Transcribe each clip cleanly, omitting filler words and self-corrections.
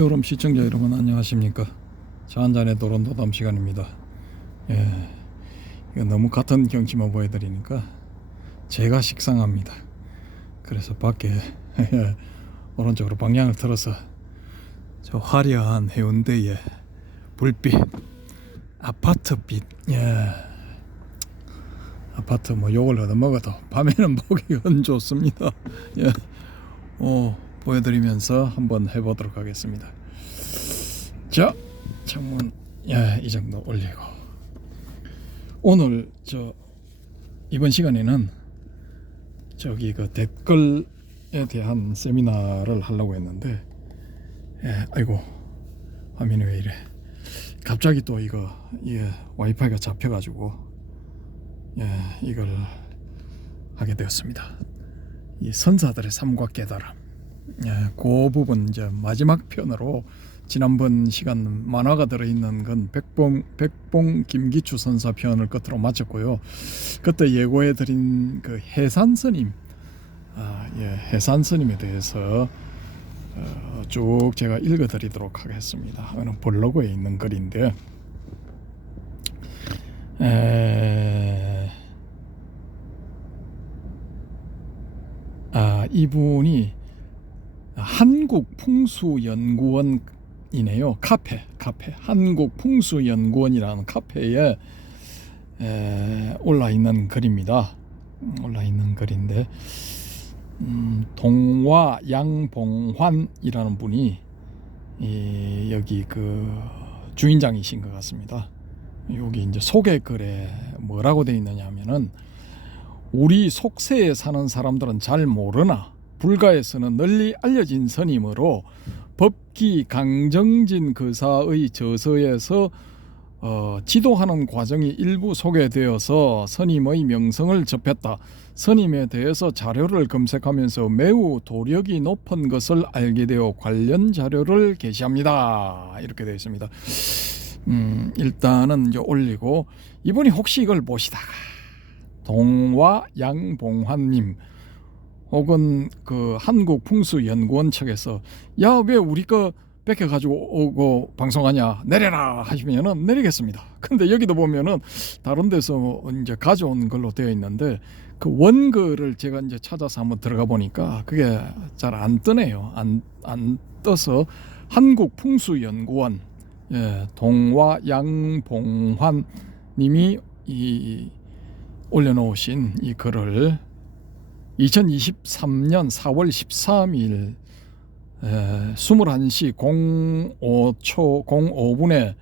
여러분 시청자 여러분 안녕하십니까. 차 한잔의 도론도담 시간입니다. 예, 이거 너무 같은 경치만 보여드리니까 제가 식상합니다. 그래서 밖에 오른쪽으로 방향을 틀어서 저 화려한 해운대의 불빛, 아파트빛, 아파트 뭐 욕을 얻어먹어도 밤에는 보기 은 좋습니다. 예, 보여드리면서 한번 해보도록 하겠습니다. 자, 창문 이 정도 올리고 오늘 이번 시간에는 저기 그 댓글에 대한 세미나를 하려고 했는데 아이고 화면이 왜 이래. 갑자기 또 와이파이가 잡혀가지고 이걸 하게 되었습니다. 이 선사들의 삶과 깨달음, 그 부분 이제 마지막 편으로 지난번 시간 만화가 들어있는 건 백봉 김기추 선사 편을 끝으로 마쳤고요. 그때 예고해드린 그 해산스님, 해산스님에 대해서 쭉 제가 읽어드리도록 하겠습니다. 어느 블로그에 있는 글인데 이분이 한국풍수연구원이네요. 카페 한국풍수연구원이라는 카페에 올라 있는 글입니다. 올라 있는 글인데 동화 양봉환이라는 분이 여기 그 주인장이신 것 같습니다. 여기 이제 소개 글에 뭐라고 되어 있느냐 하면은, 우리 속세에 사는 사람들은 잘 모르나 불가에서는 널리 알려진 스님으로 법기 강정진 그사의 저서에서 지도하는 과정이 일부 소개되어서 스님의 명성을 접했다. 스님에 대해서 자료를 검색하면서 매우 도력이 높은 것을 알게 되어 관련 자료를 게시합니다. 이렇게 되어 있습니다. 일단은 이제 올리고, 이분이 혹시 이걸 보시다가 동화 양봉환님 혹은 그 한국풍수연구원 측에서 야, 왜 우리 거 뺏겨가지고 오고 방송하냐, 내려라 하시면은 내리겠습니다. 근데 여기도 보면은 다른 데서 이제 가져온 걸로 되어 있는데, 그 원글을 제가 이제 찾아서 한번 들어가 보니까 그게 잘 안 뜨네요. 안 떠서 한국풍수연구원, 동화 양봉환 님이 올려놓으신 이 글을 2023년 4월 13일 21시 05분에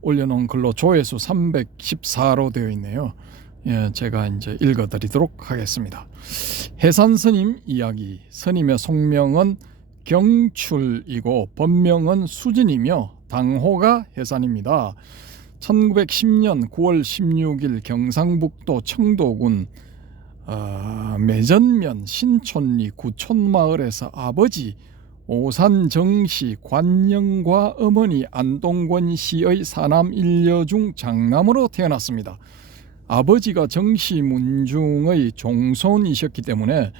올려놓은 글로 조회수 314로 되어 있네요. 제가 이제 읽어드리도록 하겠습니다. 해산스님 이야기. 스님의 속명은 경출이고 법명은 수진이며 당호가 해산입니다. 1910년 9월 16일 경상북도 청도군 매전면 신촌리 구촌마을에서 아버지 오산정씨 관영과 어머니 안동권 씨의 사남 일녀 중 장남으로 태어났습니다. 아버지가 정씨 문중의 종손이셨기 때문에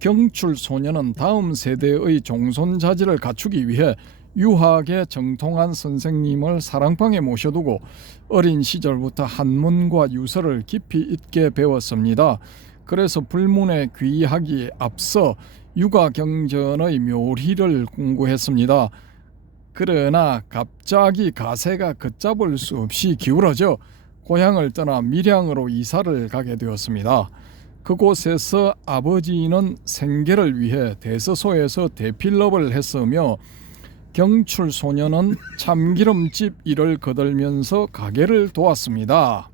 경출 소녀는 다음 세대의 종손자질을 갖추기 위해 유학에 정통한 선생님을 사랑방에 모셔두고 어린 시절부터 한문과 유서를 깊이 있게 배웠습니다. 그래서 불문에 귀하기에 앞서 유가경전의 묘리를 공부했습니다. 그러나 갑자기 가세가 걷잡을 수 없이 기울어져 고향을 떠나 밀양으로 이사를 가게 되었습니다. 그곳에서 아버지는 생계를 위해 대서소에서 대필업을 했으며 경출 소녀는 참기름집 일을 거들면서 가게를 도왔습니다.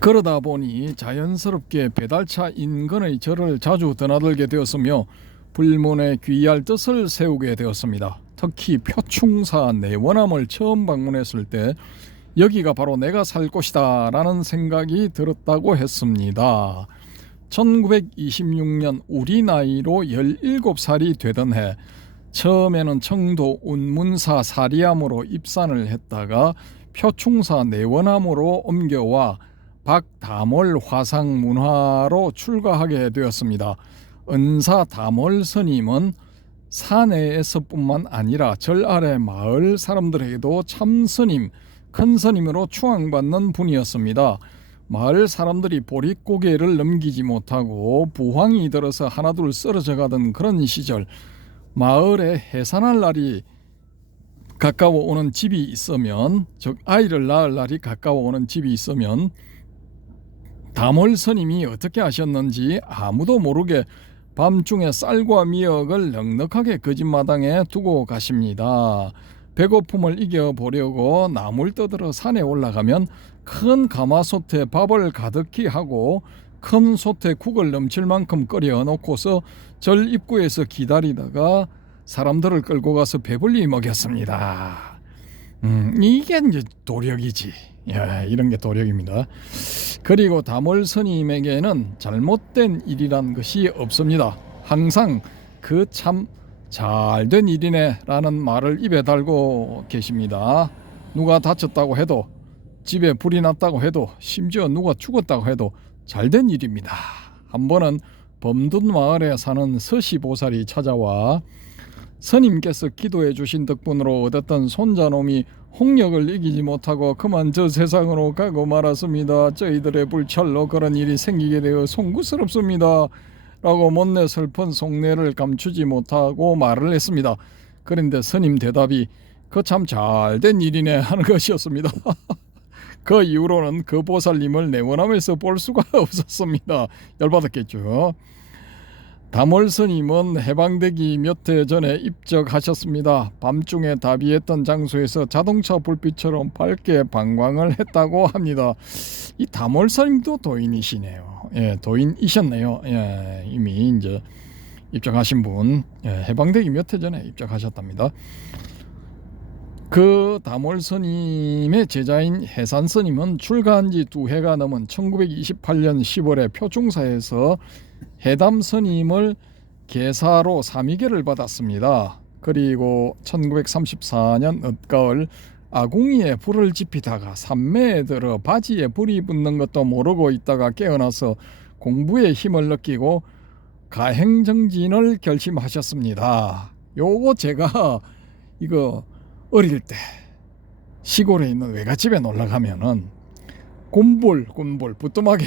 그러다 보니 자연스럽게 배달차 인근의 절을 자주 드나들게 되었으며 불문에 귀할 뜻을 세우게 되었습니다. 특히 표충사 내원암을 처음 방문했을 때 여기가 바로 내가 살 곳이다 라는 생각이 들었다고 했습니다. 1926년 우리 나이로 17살이 되던 해, 처음에는 청도 운문사 사리암으로 입산을 했다가 표충사 내원암으로 옮겨와 박다몰 화상문화로 출가하게 되었습니다. 은사 다몰 스님은 사내에서뿐만 아니라 절 아래 마을 사람들에게도 참 스님, 큰 스님으로 추앙받는 분이었습니다. 마을 사람들이 보릿고개를 넘기지 못하고 부황이 들어서 하나둘 쓰러져 가던 그런 시절, 마을에 해산할 날이 가까워 오는 집이 있으면, 즉 아이를 낳을 날이 가까워 오는 집이 있으면 다몰 스님이 어떻게 하셨는지 아무도 모르게 밤중에 쌀과 미역을 넉넉하게 그 집 마당에 두고 가십니다. 배고픔을 이겨보려고 나물 떠들어 산에 올라가면 큰 가마솥에 밥을 가득히 하고 큰 솥에 국을 넘칠 만큼 끓여 놓고서 절 입구에서 기다리다가 사람들을 끌고 가서 배불리 먹였습니다. 이게 이제 도력이지. 이런 게 도력입니다. 그리고 다몰 스님에게는 잘못된 일이란 것이 없습니다. 항상 그 참 잘된 일이네 라는 말을 입에 달고 계십니다. 누가 다쳤다고 해도, 집에 불이 났다고 해도, 심지어 누가 죽었다고 해도 잘된 일입니다. 한 번은 범둔 마을에 사는 서시보살이 찾아와 스님께서 기도해 주신 덕분으로 얻었던 손자놈이 홍역을 이기지 못하고 그만 저 세상으로 가고 말았습니다. 저희들의 불찰로 그런 일이 생기게 되어 송구스럽습니다. 라고 못내 슬픈 속내를 감추지 못하고 말을 했습니다. 그런데 스님 대답이 그 참 잘된 일이네 하는 것이었습니다. 그 이후로는 그 보살님을 내원함에서 볼 수가 없었습니다. 열받았겠죠. 다몰 스님은 해방되기 몇 해 전에 입적하셨습니다. 밤중에 다비했던 장소에서 자동차 불빛처럼 밝게 방광을 했다고 합니다. 이 다몰 스님도 도인이시네요. 도인이셨네요. 이미 이제 입적하신 분, 해방되기 몇 해 전에 입적하셨답니다. 그 다몰 스님의 제자인 해산 스님은 출가한 지 2해가 넘은 1928년 10월에 표충사에서 해담 스님을 계사로 사미계를 받았습니다. 그리고 1934년 늦가을 아궁이에 불을 지피다가 산매에 들어 바지에 불이 붙는 것도 모르고 있다가 깨어나서 공부에 힘을 느끼고 가행정진을 결심하셨습니다. 요거 제가 이거 어릴 때 시골에 있는 외갓집에 놀러 가면은 곶불 부뚜막에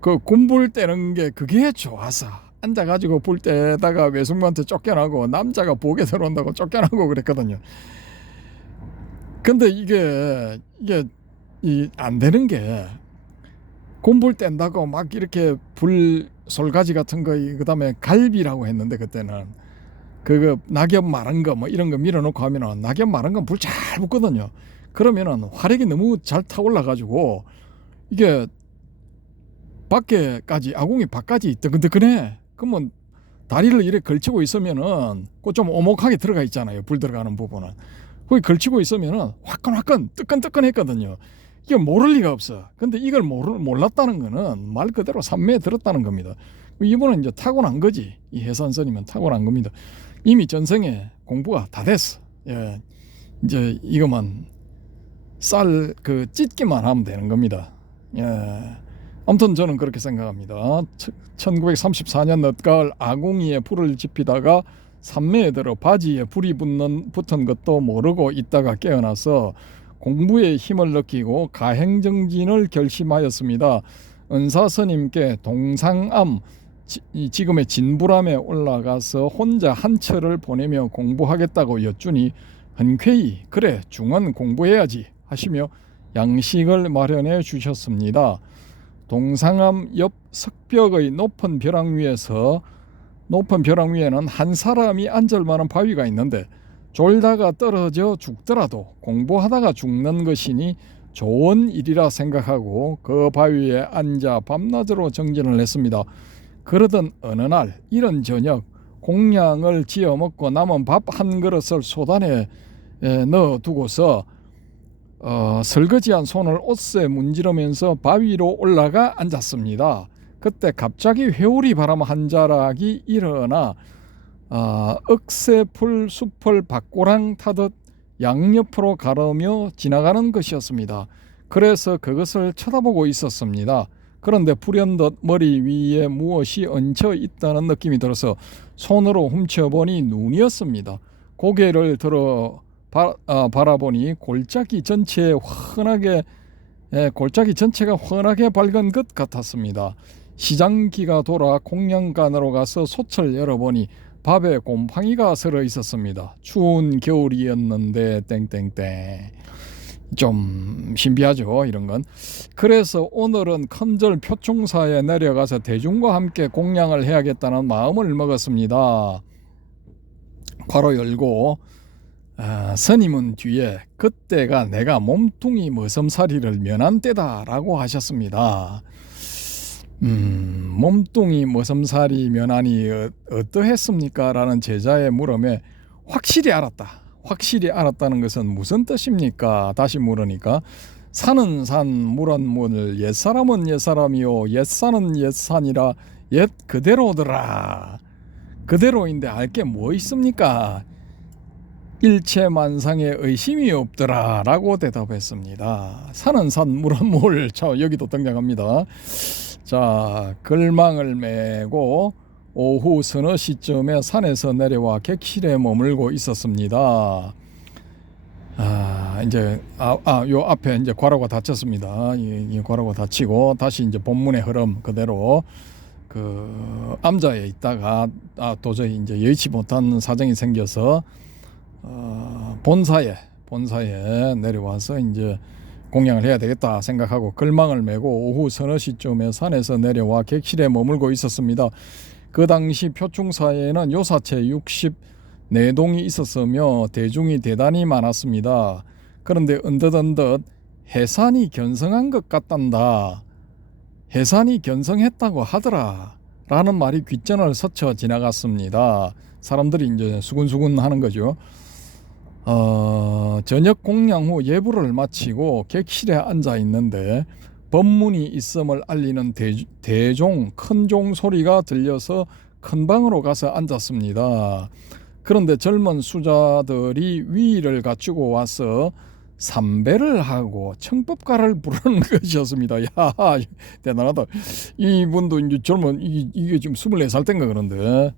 그 곶불 떼는 게 그게 좋아서 앉아가지고 불 떼다가 외숙모한테 쫓겨나고 남자가 보게 들어온다고 쫓겨나고 그랬거든요. 근데 이게 안 되는 게 곶불 뗀다고 막 이렇게 불 솔가지 같은 거 그다음에 갈비라고 했는데 그때는 그 낙엽 마른 거 뭐 이런 거 밀어놓고 하면은 낙엽 마른 건 불 잘 붙거든요. 그러면은 화력이 너무 잘 타올라 가지고 이게 밖에까지 아궁이 밖까지 뜨끈뜨끈해. 그러면 다리를 이렇게 걸치고 있으면은 그 좀 오목하게 들어가 있잖아요. 불 들어가는 부분은 거기 걸치고 있으면은 화끈화끈 뜨끈뜨끈했거든요. 이게 모를 리가 없어. 근데 이걸 몰랐다는 거는 말 그대로 산매에 들었다는 겁니다. 이분은 이제 타고난 거지. 이 해산 스님은 타고난 겁니다. 이미 전생에 공부가 다 됐어. 이제 이것만 쌀 그 찢기만 하면 되는 겁니다. 아무튼 저는 그렇게 생각합니다. 1934년 늦가을 아궁이에 불을 지피다가 산매에 들어 바지에 불이 붙은 것도 모르고 있다가 깨어나서 공부에 힘을 느끼고 가행정진을 결심하였습니다. 은사스님께 동상암, 지금의 진부람에 올라가서 혼자 한 철을 보내며 공부하겠다고 여쭈니 흔쾌히 그래 중원 공부해야지 하시며 양식을 마련해 주셨습니다. 동상암 옆 석벽의 높은 벼랑 위에는 한 사람이 앉을 만한 바위가 있는데 졸다가 떨어져 죽더라도 공부하다가 죽는 것이니 좋은 일이라 생각하고 그 바위에 앉아 밤낮으로 정진을 했습니다. 그러던 어느 날 이른 저녁 공양을 지어 먹고 남은 밥 한 그릇을 소단에 넣어두고서 설거지한 손을 옷에 문지르면서 바위로 올라가 앉았습니다. 그때 갑자기 회오리 바람 한 자락이 일어나 억새풀 숲을 밭고랑 타듯 양옆으로 가르며 지나가는 것이었습니다. 그래서 그것을 쳐다보고 있었습니다. 그런데 불현듯 머리 위에 무엇이 얹혀 있다는 느낌이 들어서 손으로 훔쳐보니 눈이었습니다. 고개를 들어 바라보니 골짜기 전체가 훤하게 밝은 것 같았습니다. 시장기가 돌아 공양간으로 가서 소철 열어보니 밥에 곰팡이가 슬어 있었습니다. 추운 겨울이었는데 땡땡땡. 좀 신비하죠, 이런 건. 그래서 오늘은 큰절 표충사에 내려가서 대중과 함께 공양을 해야겠다는 마음을 먹었습니다. 괄호 열고 스님은 뒤에 그때가 내가 몸뚱이 머슴살이를 면한 때다라고 하셨습니다. 몸뚱이 머슴살이 면하니 어떠했습니까? 라는 제자의 물음에 확실히 알았다는 것은 무슨 뜻입니까? 다시 물으니까 산은 산, 물은 물, 옛사람은 옛사람이요 옛산은 옛산이라 옛 그대로더라. 그대로인데 알 게 뭐 있습니까? 일체만상에 의심이 없더라 라고 대답했습니다. 산은 산, 물은 물. 자, 여기도 등장합니다. 자, 글망을 메고 오후 서너 시쯤에 산에서 내려와 객실에 머물고 있었습니다. 이제 요 앞에 이제 괄호가 닫혔습니다. 이 괄호가 닫히고 다시 이제 본문의 흐름 그대로 그 암자에 있다가 도저히 이제 여의치 못한 사정이 생겨서 본사에 내려와서 이제 공양을 해야 되겠다 생각하고 글망을 메고 오후 서너 시쯤에 산에서 내려와 객실에 머물고 있었습니다. 그 당시 표충사에는 요사체 64동이 있었으며 대중이 대단히 많았습니다. 그런데 언뜻 해산이 견성한 것 같단다. 해산이 견성했다고 하더라 라는 말이 귓전을 스쳐 지나갔습니다. 사람들이 이제 수군수군 하는 거죠. 저녁 공양 후 예불을 마치고 객실에 앉아 있는데 법문이 있음을 알리는 대종 큰종 소리가 들려서 큰 방으로 가서 앉았습니다. 그런데 젊은 수자들이 위의를 갖추고 와서 삼배를 하고 청법가를 부르는 것이었습니다. 야, 대단하다. 이분도 이제 젊은 이게 지금 24살 때인가 그런데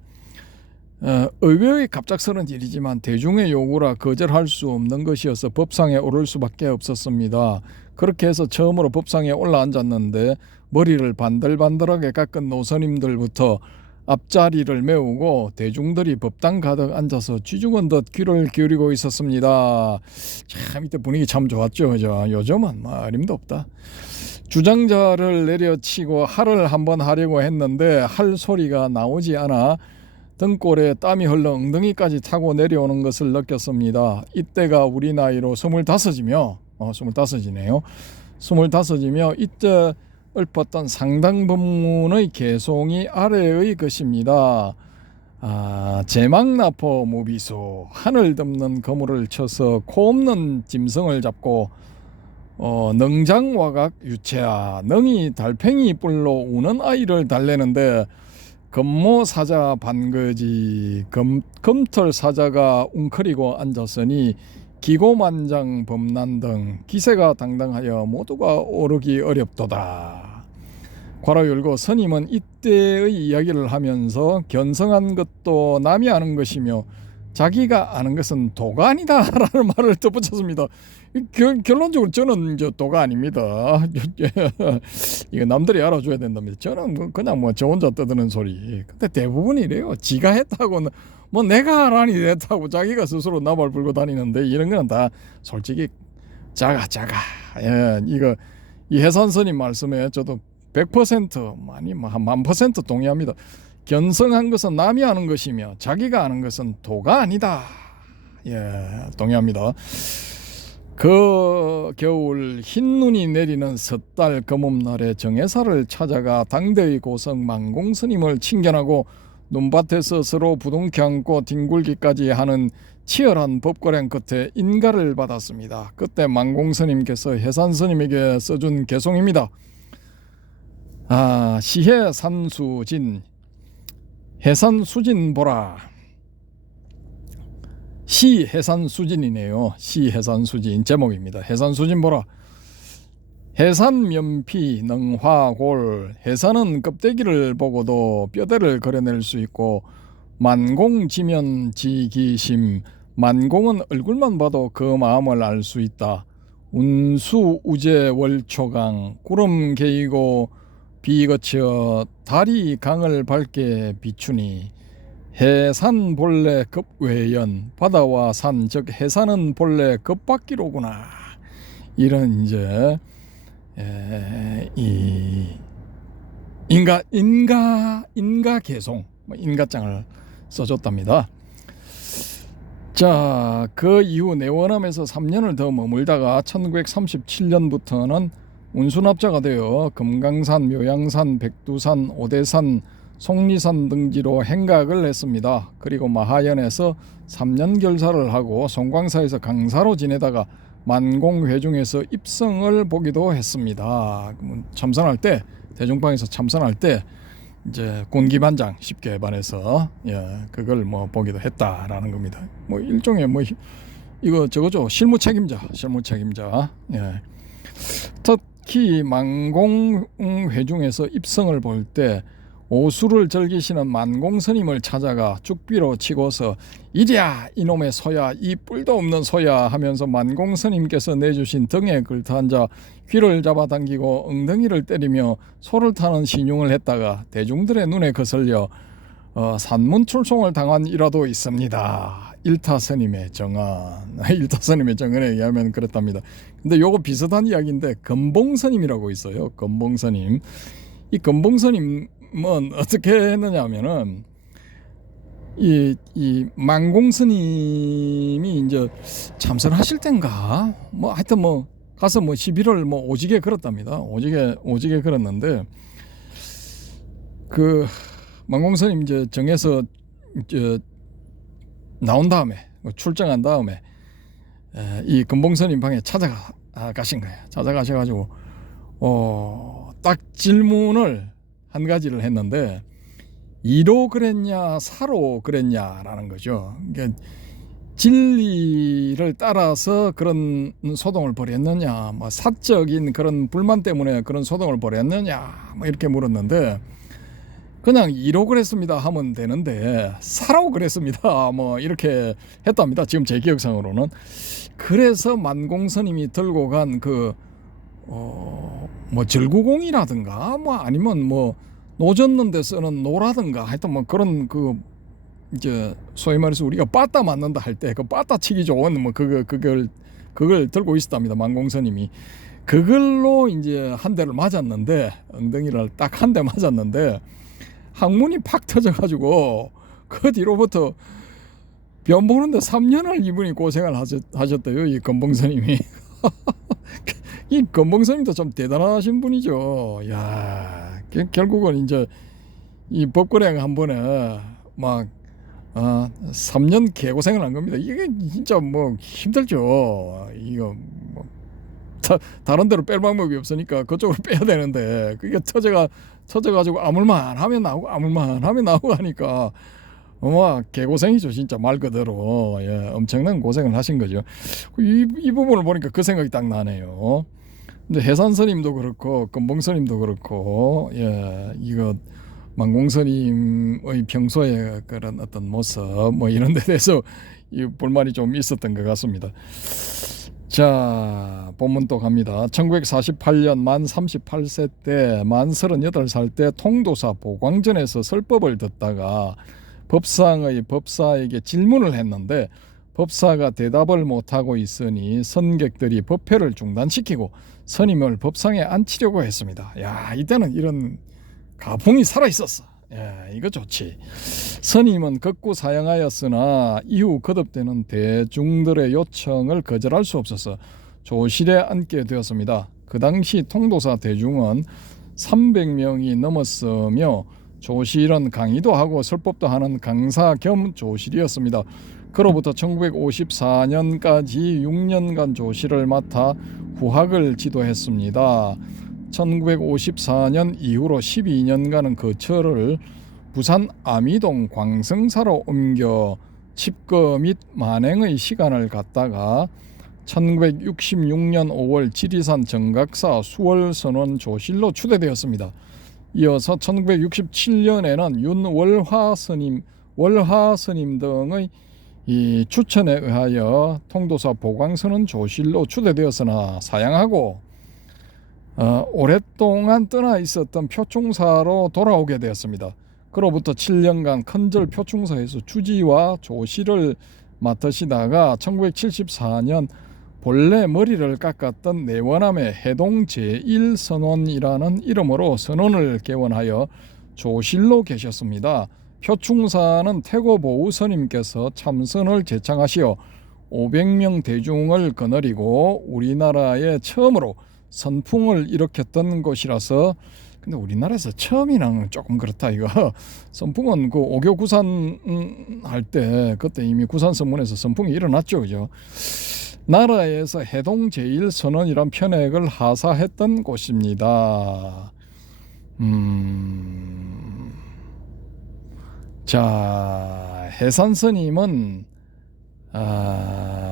의외의 갑작스런 일이지만 대중의 요구라 거절할 수 없는 것이어서 법상에 오를 수밖에 없었습니다. 그렇게 해서 처음으로 법상에 올라앉았는데 머리를 반들반들하게 깎은 노선님들부터 앞자리를 메우고 대중들이 법당 가득 앉아서 쥐죽은 듯 귀를 기울이고 있었습니다. 참 이때 분위기 참 좋았죠. 요즘은 말임도 없다. 주장자를 내려치고 할을 한번 하려고 했는데 할 소리가 나오지 않아 등골에 땀이 흘러 엉덩이까지 타고 내려오는 것을 느꼈습니다. 이때가 우리 나이로 25이며 25이네요. 25이며 이때 읊었던 상당법문의 개송이 아래의 것입니다. 제망나포 무비수 하늘 덮는 거물을 쳐서 코 없는 짐승을 잡고 능장와각 유체하 능이 달팽이 뿔로 우는 아이를 달래는데 금모사자 반거지 금털사자가 웅크리고 앉았으니 기고만장 범난 등 기세가 당당하여 모두가 오르기 어렵도다. 괄호 열고 스님은 이때의 이야기를 하면서 견성한 것도 남이 아는 것이며 자기가 아는 것은 도가 아니다 라는 말을 덧붙였습니다. 결론적으로 저는 이제 도가 아닙니다. 이거 남들이 알아줘야 된답니다. 저는 그냥 저 혼자 떠드는 소리. 근데 대부분이 이래요. 지가 했다고 뭐 내가 하라니 했다고 자기가 스스로 나발 불고 다니는데 이런 거는 다 솔직히 작아. 이거 이 해산스님 말씀에 저도 100% 많이 한 1000% 동의합니다. 견성한 것은 남이 아는 것이며 자기가 아는 것은 도가 아니다. 동의합니다. 그 겨울 흰눈이 내리는 섣달 검음날에 정해사를 찾아가 당대의 고성 만공스님을 칭견하고 눈밭에서 서로 부둥켜 안고 뒹굴기까지 하는 치열한 법거래 끝에 인가를 받았습니다. 그때 만공스님께서 해산스님에게 써준 개송입니다. 시해 산수진 해산수진 보라. 시해산수진이네요. 시해산수진 제목입니다. 해산수진 보라. 해산 면피 능화골. 해산은 껍데기를 보고도 뼈대를 그려낼 수 있고, 만공지면 지기심. 만공은 얼굴만 봐도 그 마음을 알 수 있다. 운수 우제 월초강. 구름 개이고 비 거쳐 달이 강을 밝게 비추니, 해산 본래 급외연. 바다와 산 즉 해산은 본래 급밖이로구나. 이런 이제 이 인가 개송, 인가장을 써줬답니다. 자, 그 이후 내원함에서 3년을 더 머물다가 1937년부터는 운수납자가 되어 금강산, 묘양산, 백두산, 오대산, 속리산 등지로 행각을 했습니다. 그리고 마하연에서 3년 결사를 하고 송광사에서 강사로 지내다가 만공회중에서 입성을 보기도 했습니다. 참선할 때, 대중방에서 참선할 때 이제 군기반장 쉽게 말해서 그걸 뭐 보기도 했다라는 겁니다. 뭐 일종의 뭐 이거 저거죠. 실무 책임자. 특히 만공회중에서 입성을 볼 때 오수를 즐기시는 만공스님을 찾아가 죽비로 치고서 이랴 이놈의 소야, 이 뿔도 없는 소야 하면서 만공스님께서 내주신 등에 걸터앉아 귀를 잡아당기고 엉덩이를 때리며 소를 타는 신용을 했다가 대중들의 눈에 거슬려 산문출송을 당한 일화도 있습니다. 일타스님의 정언에 의하면 그렇답니다. 근데 요거 비슷한 이야기인데 금봉스님이라고 있어요. 금봉스님. 이 금봉스님은 어떻게 했느냐 하면은 이 만공스님이 이제 참선하실 땐가 뭐 하여튼 뭐 가서 뭐 시비를 뭐 오지게 걸었답니다. 오지게 걸었는데 그 만공스님 이제 정에서 이제 나온 다음에 출정한 다음에 이 금봉스님 방에 찾아가신 거예요. 찾아가셔가지고 딱 질문을 한 가지를 했는데, 이로 그랬냐 사로 그랬냐라는 거죠. 그러니까 진리를 따라서 그런 소동을 벌였느냐, 뭐 사적인 그런 불만 때문에 그런 소동을 벌였느냐, 뭐 이렇게 물었는데, 그냥 이로 그랬습니다 하면 되는데 사로 그랬습니다 뭐 이렇게 했답니다. 지금 제 기억상으로는. 그래서 만공스님이 들고 간 그 뭐 절구공이라든가 뭐 아니면 뭐 노젓는 데 쓰는 노라든가 하여튼 뭐 그런 그 이제 소위 말해서 우리가 빠따 맞는다 할 때 그 빠따 치기 좋은 뭐 그걸 들고 있었답니다. 만공스님이. 그걸로 이제 한 대를 맞았는데, 엉덩이를 딱 한 대 맞았는데 항문이 팍 터져가지고 그 뒤로부터 변 보는데 3년을 이분이 고생을 하셨대요. 이 금봉스님이. 이 금봉스님도 좀 대단하신 분이죠. 야, 결국은 이제 이 법거래가 한 번에 막 3년 개고생을 한 겁니다. 이게 진짜 뭐 힘들죠. 이거 뭐 다른 데로 뺄 방법이 없으니까 그쪽으로 빼야 되는데, 그게 터져가지고 아물만 하면 나오고 하니까 개고생이죠. 진짜 말 그대로. 엄청난 고생을 하신 거죠. 이 부분을 보니까 그 생각이 딱 나네요. 근데 해산스님도 그렇고 금봉스님도 그렇고 이거 만공스님의 평소에 그런 어떤 모습 뭐 이런 데 대해서 이 불만이 좀 있었던 것 같습니다. 자, 본문 또 갑니다. 1948년 만 38세 때, 만 38살 때 통도사 보광전에서 설법을 듣다가 법사에게 질문을 했는데, 법사가 대답을 못하고 있으니 선객들이 법회를 중단시키고 스님을 법상에 앉히려고 했습니다. 야, 이때는 이런 가풍이 살아있었어. 이거 좋지. 스님은 극구 사양하였으나 이후 거듭되는 대중들의 요청을 거절할 수 없어서 조실에 앉게 되었습니다. 그 당시 통도사 대중은 300명이 넘었으며 조실은 강의도 하고 설법도 하는 강사 겸 조실이었습니다. 그로부터 1954년까지 6년간 조실을 맡아 후학을 지도했습니다. 1954년 이후로 12년간은 그 처를 부산 아미동 광성사로 옮겨 칩거 및 만행의 시간을 갖다가 1966년 5월 지리산 정각사 수월선원 조실로 추대되었습니다. 이어서 1967년에는 월화 스님 등의 이 추천에 의하여 통도사 보광선원 조실로 추대되었으나 사양하고 오랫동안 떠나 있었던 표충사로 돌아오게 되었습니다. 그로부터 7년간 큰절 표충사에서 주지와 조실을 맡으시다가 1974년 본래 머리를 깎았던 내원암의 해동 제1선원이라는 이름으로 선원을 개원하여 조실로 계셨습니다. 표충사는 태고보우 스님께서 참선을 제창하시어 500명 대중을 거느리고 우리나라에 처음으로 선풍을 일으켰던 곳이라서, 근데 우리나라에서 처음이랑 조금 그렇다 이거. 선풍은 그 오교 구산 할 때 그때 이미 구산 선문에서 선풍이 일어났죠, 그죠? 나라에서 해동 제1선원이란 편액을 하사했던 곳입니다. 자, 해산 스님은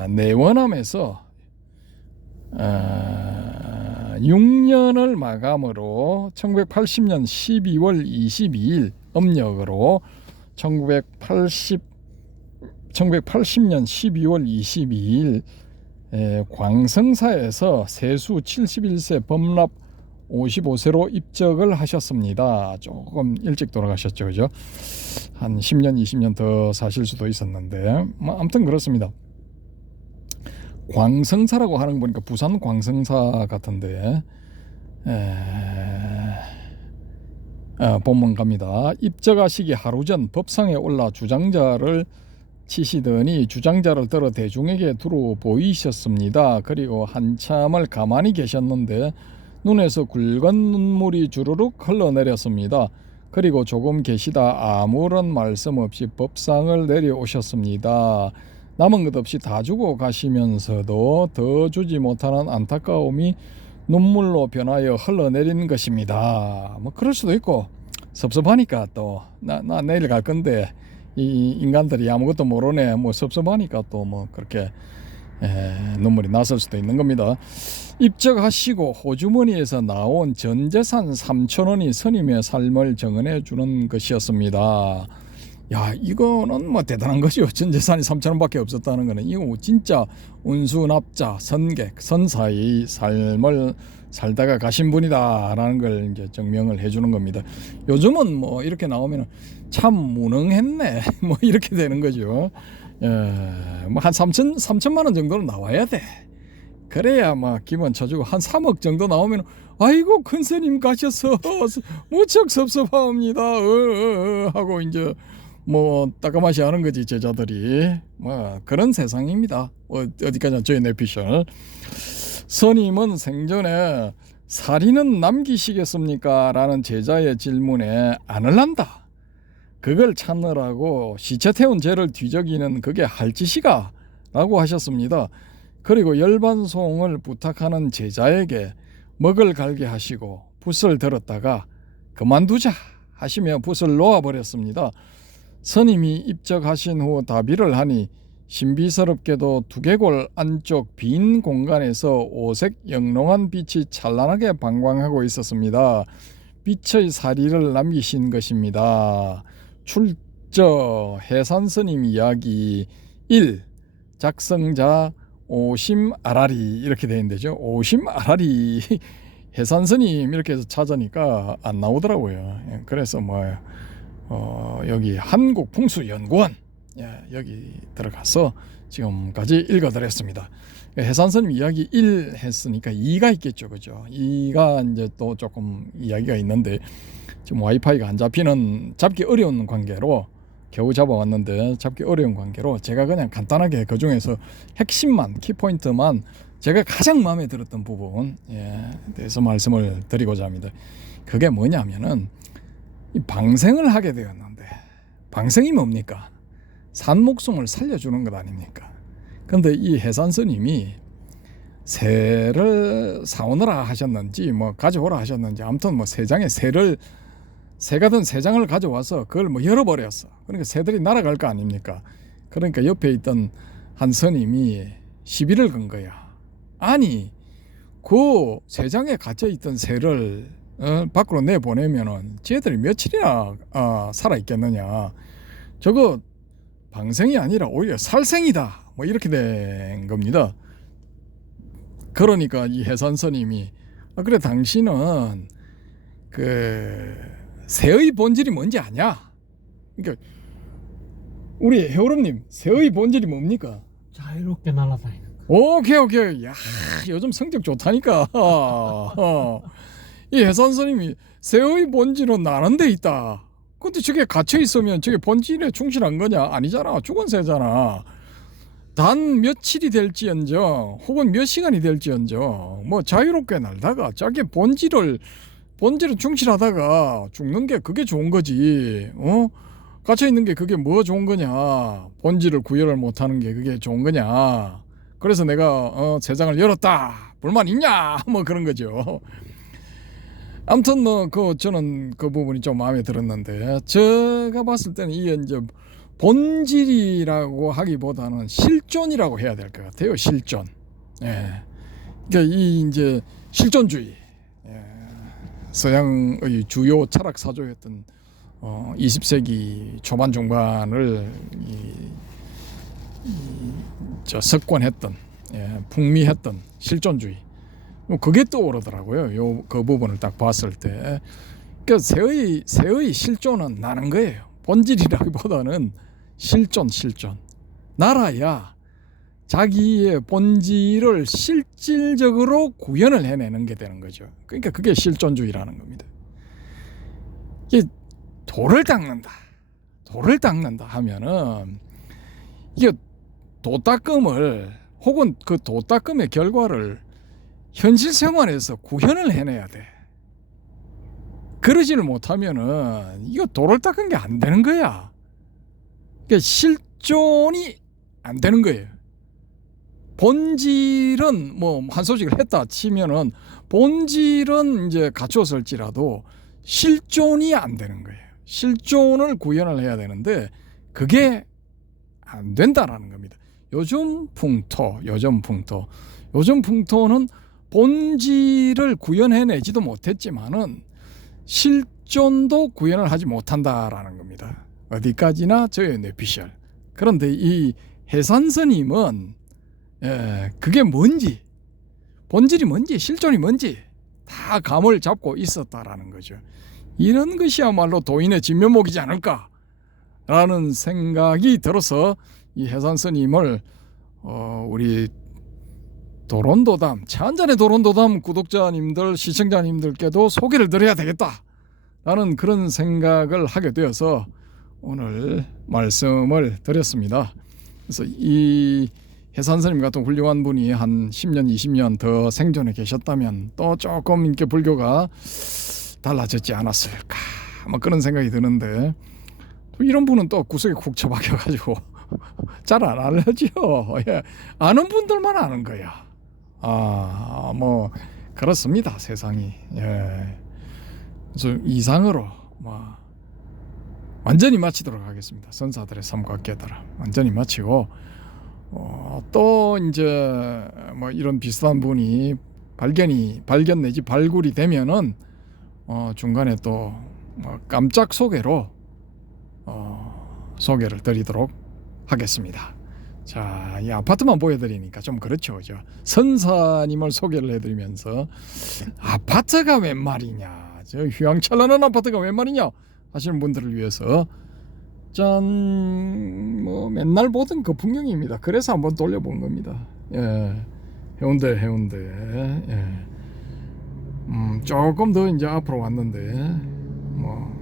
내원암에서 6년을 마감으로 1980년 12월 22일 음력으로 1980년 12월 22일 광성사에서 세수 71세 범납 55세로 입적을 하셨습니다. 조금 일찍 돌아가셨죠, 그죠? 한 10년 20년 더 사실 수도 있었는데 뭐 아무튼 그렇습니다. 광성사라고 하는 거 보니까 부산 광성사 같은데 본문 갑니다. 입적하시기 하루 전 법상에 올라 주장자를 치시더니 주장자를 들어 대중에게 두루 보이셨습니다. 그리고 한참을 가만히 계셨는데 눈에서 굵은 눈물이 주르륵 흘러내렸습니다. 그리고 조금 계시다 아무런 말씀 없이 법상을 내려오셨습니다. 남은 것 없이 다 주고 가시면서도 더 주지 못하는 안타까움이 눈물로 변하여 흘러내린 것입니다. 뭐 그럴 수도 있고, 섭섭하니까 또 나 내일 갈 건데 이 인간들이 아무것도 모르네 뭐 섭섭하니까 또 뭐 그렇게 눈물이 났을 수도 있는 겁니다. 입적하시고 호주머니에서 나온 전재산 3,000원이 스님의 삶을 정언해 주는 것이었습니다. 야, 이거는 뭐 대단한 거죠. 전재산이 3,000원밖에 없었다는 거는 이거 진짜 운수납자, 선객, 선사의 삶을 살다가 가신 분이다라는 걸 이제 증명을 해주는 겁니다. 요즘은 뭐 이렇게 나오면 참 무능했네 뭐 이렇게 되는 거죠. 뭐 한 3천만 원 정도는 나와야 돼. 그래야 막 기분 쳐주고, 한 3억 정도 나오면 아이고 큰 스님 가셔서 무척 섭섭합니다 하고 이제 뭐 따끔하시 하는 거지, 제자들이. 뭐 그런 세상입니다. 어디까지나 저희 내피셜. 스님은 생전에 살인은 남기시겠습니까? 라는 제자의 질문에 안을 한다. 그걸 찾느라고 시체 태운 죄를 뒤적이는 그게 할 짓이가? 라고 하셨습니다. 그리고 열반송을 부탁하는 제자에게 먹을 갈게 하시고 붓을 들었다가 그만두자 하시며 붓을 놓아버렸습니다. 스님이 입적하신 후 다비를 하니 신비스럽게도 두개골 안쪽 빈 공간에서 오색 영롱한 빛이 찬란하게 방광하고 있었습니다. 빛의 사리를 남기신 것입니다. 출저 해산스님 이야기 1. 작성자 오심아라리 이렇게 되어 있는데죠. 오심아라리 해산스님 이렇게 해서 찾으니까 안 나오더라고요. 그래서 여기 한국풍수연구원 여기 들어가서 지금까지 읽어드렸습니다. 해산스님 이야기 1 했으니까 2가 있겠죠, 그죠? 2가 이제 또 조금 이야기가 있는데 지금 와이파이가 안 잡히는, 잡기 어려운 관계로 겨우 잡아왔는데 잡기 어려운 관계로 제가 그냥 간단하게 그 중에서 핵심만, 키포인트만 제가 가장 마음에 들었던 부분 대해서 말씀을 드리고자 합니다. 그게 뭐냐면은 이 방생을 하게 되었는데, 방생이 뭡니까? 산 목숨을 살려주는 것 아닙니까? 근데 이 해산 스님이 새를 사오느라 하셨는지 뭐 가져오라 하셨는지 아무튼 뭐 세 장의 새가 든 세 장을 가져와서 그걸 뭐 열어버렸어. 그러니까 새들이 날아갈 거 아닙니까? 그러니까 옆에 있던 한 스님이 시비를 건 거야. 아니 그 세장에 갇혀 있던 새를 밖으로 내보내면은 쟤들이 며칠이나 살아 있겠느냐. 저거 방생이 아니라 오히려 살생이다. 뭐 이렇게 된 겁니다. 그러니까 이 해산스님이 그래 당신은 그 새의 본질이 뭔지 아냐? 그러니까 우리 해오름님 새의 본질이 뭡니까? 자유롭게 날아다니는 거. 오케이. 야 요즘 성적 좋다니까. 이 해산스님이 새의 본질은 나는 데 있다. 근데 저게 갇혀 있으면 저게 본질에 충실한 거냐? 아니잖아. 죽은 새잖아. 단 며칠이 될지언정 혹은 몇 시간이 될지언정 뭐 자유롭게 날다가 자기 본질을 충실하다가 죽는 게 그게 좋은 거지. 갇혀 있는 게 그게 뭐 좋은 거냐? 본질을 구별을 못하는 게 그게 좋은 거냐? 그래서 내가 세상을 열었다. 불만 있냐? 뭐 그런 거죠. 아무튼 뭐 저는 그 부분이 좀 마음에 들었는데 제가 봤을 때는 이게 이제 본질이라고 하기보다는 실존이라고 해야 될 것 같아요. 실존. 예. 그러니까 이 이제 실존주의. 예. 서양의 주요 철학 사조였던 20세기 초반 중반을 석권했던 풍미했던 실존주의. 그게 떠오르더라고요. 그 부분을 딱 봤을 때. 그러니까 새의 실존은 나는 거예요. 본질이라기보다는 실존. 날아야 자기의 본질을 실질적으로 구현을 해내는 게 되는 거죠. 그러니까 그게 실존주의라는 겁니다. 이게 돌을 닦는다 하면은 이게 도닦음을 혹은 그 도닦음의 결과를 현실 생활에서 구현을 해내야 돼. 그러지를 못하면은 이거 돌을 닦은 게 안 되는 거야. 그러니까 실존이 안 되는 거예요. 본질은 뭐 한 소식을 했다 치면은 본질은 이제 갖추었을지라도 실존이 안 되는 거예요. 실존을 구현을 해야 되는데 그게 안 된다라는 겁니다. 요즘 풍토는 본질을 구현해내지도 못했지만은 실존도 구현을 하지 못한다라는 겁니다. 어디까지나 저의 뇌피셜. 그런데 이 해산스님은 그게 뭔지, 본질이 뭔지, 실존이 뭔지 다 감을 잡고 있었다라는 거죠. 이런 것이야말로 도인의 진면목이지 않을까라는 생각이 들어서 이 해산스님을 우리 도론도담, 차한잔의 도론도담 구독자님들, 시청자님들께도 소개를 드려야 되겠다라는 그런 생각을 하게 되어서 오늘 말씀을 드렸습니다. 그래서 이 해산스님 같은 훌륭한 분이 한 10년, 20년 더 생존해 계셨다면 또 조금 이렇게 불교가 달라졌지 않았을까, 뭐 그런 생각이 드는데 또 이런 분은 또 구석에 쿡 처박혀가지고 잘 안 알려져. 아는 분들만 아는 거야. 뭐 그렇습니다, 세상이. 그래서 이상으로 뭐 완전히 마치도록 하겠습니다. 선사들의 삶과 깨달음 완전히 마치고 또 이제 뭐 이런 비슷한 분이 발견 내지 발굴이 되면은 중간에 또 뭐 깜짝 소개로 소개를 드리도록 하겠습니다. 자, 이 아파트만 보여드리니까 좀 그렇죠, 그죠? 선사님을 소개를 해드리면서 아파트가 웬 말이냐, 저 휘황찬란한 아파트가 웬 말이냐 하시는 분들을 위해서 뭐 맨날 보던 그 풍경입니다. 그래서 한번 돌려본 겁니다. 해운대. 조금 더 이제 앞으로 왔는데 뭐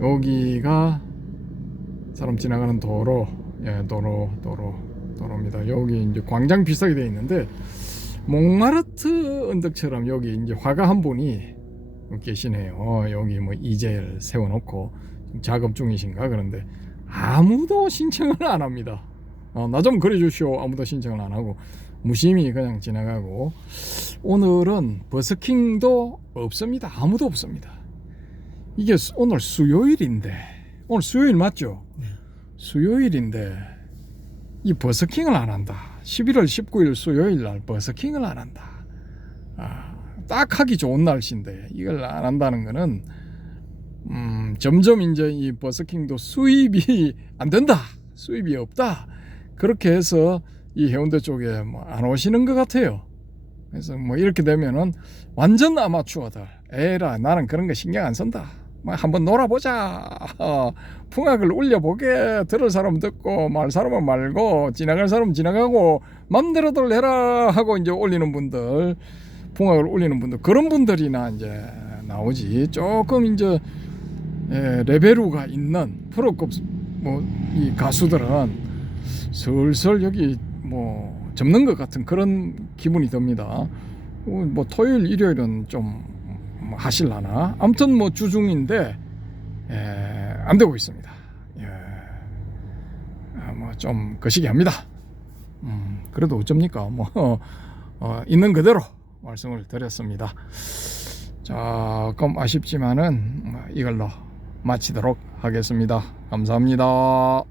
여기가 사람 지나가는 도로입니다. 여기 이제 광장 비슷하게 되어 있는데 몽마르트 언덕처럼 여기 이제 화가 한 분이 계시네요. 여기 뭐 이젤 세워놓고 작업 중이신가. 그런데 아무도 신청을 안 합니다. 나 좀 그려주시오. 아무도 신청을 안 하고 무심히 그냥 지나가고, 오늘은 버스킹도 없습니다. 아무도 없습니다. 이게 오늘 수요일인데, 오늘 수요일 맞죠? 네. 수요일인데 이 버스킹을 안 한다. 11월 19일 수요일 날 버스킹을 안 한다. 딱 하기 좋은 날씨인데 이걸 안 한다는 거는 점점 이제 이 버스킹도 수입이 안 된다. 수입이 없다. 그렇게 해서 이 해운대 쪽에 뭐 안 오시는 것 같아요. 그래서 뭐 이렇게 되면은 완전 아마추어들, 에라 나는 그런 거 신경 안 쓴다. 뭐 한번 놀아보자. 풍악을 울려보게. 들을 사람 듣고 말 사람은 말고 지나갈 사람은 지나가고 맘대로들 해라 하고 이제 올리는 분들, 풍악을 울리는 분들, 그런 분들이나 이제 나오지. 조금 이제 레벨우가 있는 프로급 뭐 이 가수들은 슬슬 여기 뭐 접는 것 같은 그런 기분이 듭니다. 뭐 토요일 일요일은 좀 하실라나. 아무튼 뭐 주중인데 안 되고 있습니다. 뭐 좀 거시기합니다. 그래도 어쩝니까? 뭐 있는 그대로 말씀을 드렸습니다. 조금 아쉽지만은 이걸로 마치도록 하겠습니다. 감사합니다.